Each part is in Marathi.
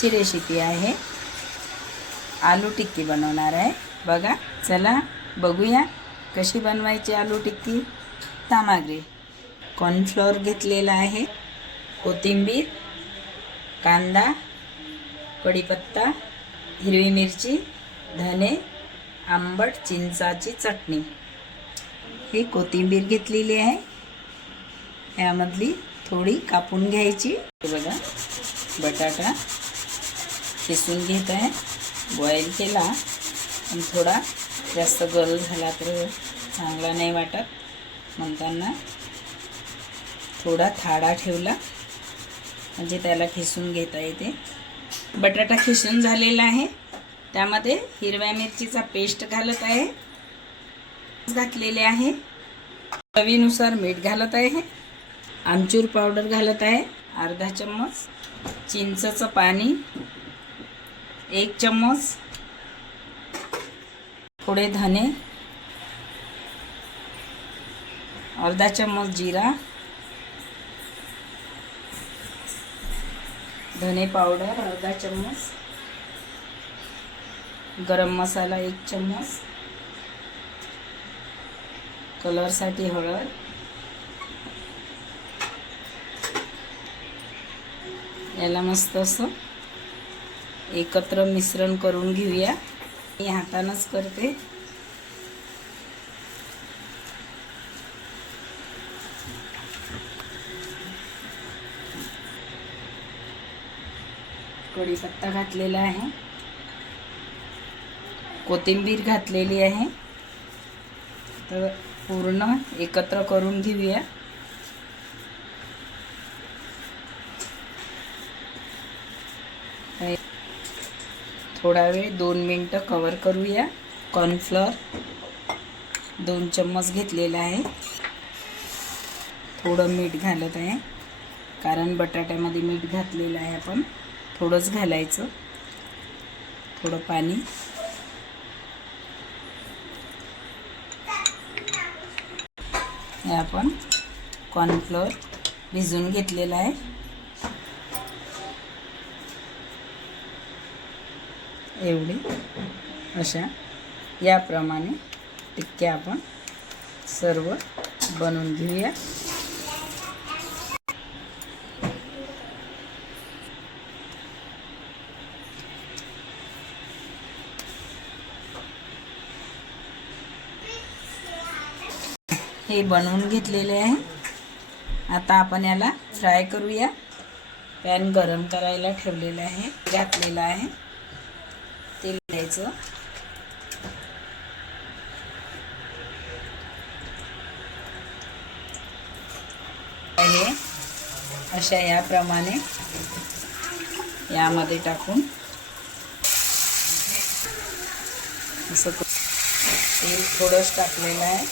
ची रेसिपी आहे. आलू टिक्की बनवणार आहे. बघा चला बघूया कशी बनवायची आलू टिक्की. सामग्री कॉर्नफ्लॉवर घेतलेला आहे. कोथिंबीर कांदा कढीपत्ता हिरवी मिरची धने आंबट चिंचाची चटणी. ही कोथिंबीर घेतलेली आहे. यामधली थोडी कापून घ्यायची. बघा बटाटा. किसून घेत आहे. बॉईल केला. पण थोडा जास्त गल झाला तर चांगला नाही वाटत. म्हणताना थोडा थाडा ठेवला. म्हणजे त्याला खिसून घेता येते. बटाटा खिसून झालेला आहे. त्यामध्ये हिरव्या मिरचीचा पेस्ट घालत आहे. घातलेले आहे. चवीनुसार मीठ घालत आहे. आमचूर पावडर घालत आहे. अर्धा चम्मच चिंचचं पाणी. एक चम्मच. थोडे धने. अर्धा चम्मच जिरा. धने पावडर अर्धा चम्मच. गरम मसाला एक चम्मच. कलरसाठी हळद. याला मस्त असं एकत्र मिश्रण करून घेऊया. मी हातानंच करते. कढीपत्ता घातलेला आहे. कोथिंबीर घातलेली आहे. तर पूर्ण एकत्र करून घेऊया. थोडा वेळ दोन मिनटं कवर करूया. कॉर्नफ्लॉर दोन चम्मच घेतलेला आहे. थोडं मीठ घालत आहे. कारण बटाट्यामध्ये मीठ घातलेलं आहे आपण. थोडंच घालायचं. थोडं पाणी. हे आपण कॉर्नफ्लोअर भिजून घेतलेलं आहे. एवढी. अशा. याप्रमाणे टिक्क्या आपण सर्व बनवून घेऊया. हे बनवून घेतलेले आहे. आता आपण याला फ्राय करूया. पॅन गरम करायला ठेवलेलं आहे. घातलेलं आहे. तेल हे अशा याप्रमाणे यामध्ये टाकून असं तेल थोडंच टाकलेलं आहे.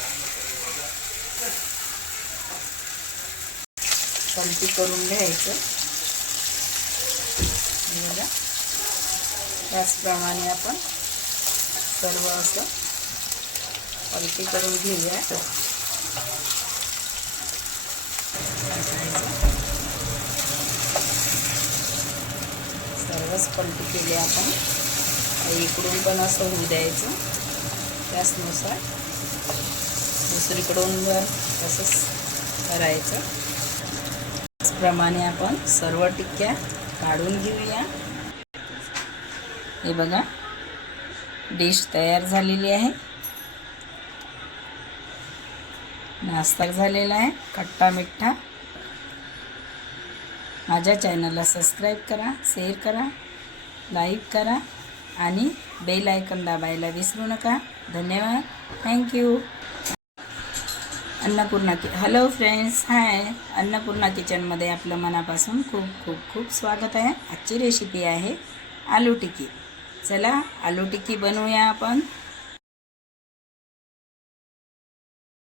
पलटी करून घ्यायचं. बघा. त्याचप्रमाणे आपण सर्व असं पलटी करून घेऊया. सर्वच पलटी केली आपण. इकडून पण असं होऊ द्यायचं. त्याचनुसार दुसरीकडून तसंच करायचं. त्याचप्रमाणे आपण सर्व टिक्क्या काढून घेऊया. हे बघा. डिश तयार झालेली आहे. नाश्ता झालेला आहे. खट्टा मिठ्ठा माझ्या चॅनलला सबस्क्राईब करा शेअर करा लाईक करा आणि बेल आयकन दाबायला विसरू नका. धन्यवाद. थँक्यू अन्नपूर्णा कि हॅलो फ्रेंड्स हाय अन्नपूर्णा किचनमध्ये आपलं मनापासून खूप खूप खूप स्वागत आहे. आजची रेसिपी आहे आलू टिक्की. चला आलू टिक्की बनवूया आपण.